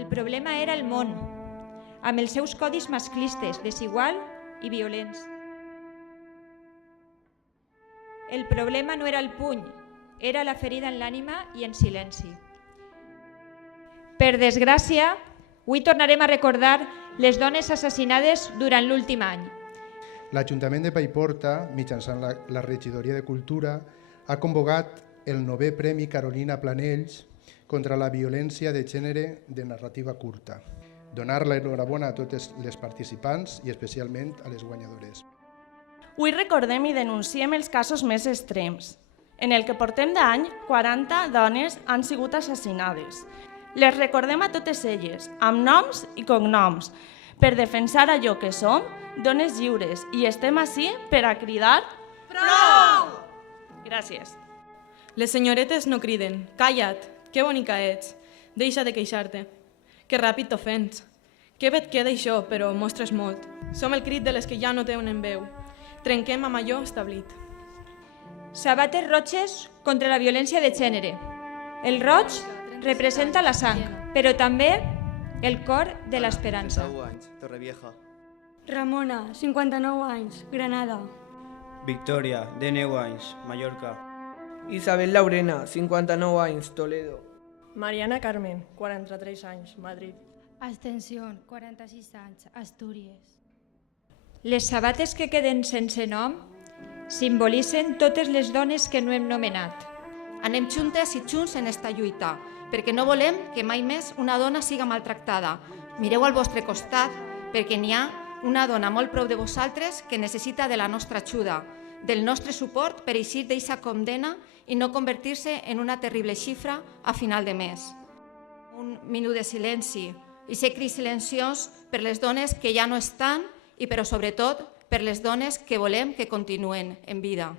El problema era el món, amb els seus codis masclistes, desigual i violents. El problema no era el puny, era la ferida en l'ànima i en silenci. Per desgràcia, avui tornarem a recordar les dones assassinades durant l'últim any. L'Ajuntament de Paiporta, mitjançant la Regidoria de Cultura, ha convocat el 9è Premi Carolina Planells contra la violència de gènere de narrativa curta. Donar l'enhorabona a totes les participants i especialment a les guanyadores. Avui recordem i denunciem els casos més extrems. En el que portem d'any, 40 dones han sigut assassinades. Les recordem a totes elles, amb noms i cognoms, per defensar allò que som, dones lliures, i estem ací per a cridar «Prou!». Gràcies. Les senyoretes no criden. Calla't, que bonica ets. Deixa de queixar-te. Que ràpid t'ofens. Que bé et queda això, però mostres molt. Som el crit de les que ja no tenen veu. Trenquem amb allò establit. Sabates roges contra la violència de gènere. El roig representa la sang, però també el cor de l'esperança. 31 anys, Torrevieja. Ramona, 59 anys, Granada. Victòria, de 9 anys, Mallorca. Isabel Laurena, 59 anys, Toledo. Mariana Carmen, 43 anys, Madrid. Ascensión, 46 anys, Astúries. Les sabates que queden sense nom simbolitzen totes les dones que no hem nomenat. Anem juntes i junts en esta lluita, perquè no volem que mai més una dona siga maltractada. Mireu al vostre costat, perquè n'hi ha una dona molt prop de vosaltres que necessita de la nostra ajuda, del nostre suport per eixir d'eixa condena i no convertir-se en una terrible xifra a final de mes. Un minut de silenci, i ser crit silenciós per les dones que ja no estan i però sobretot per les dones que volem que continuen en vida.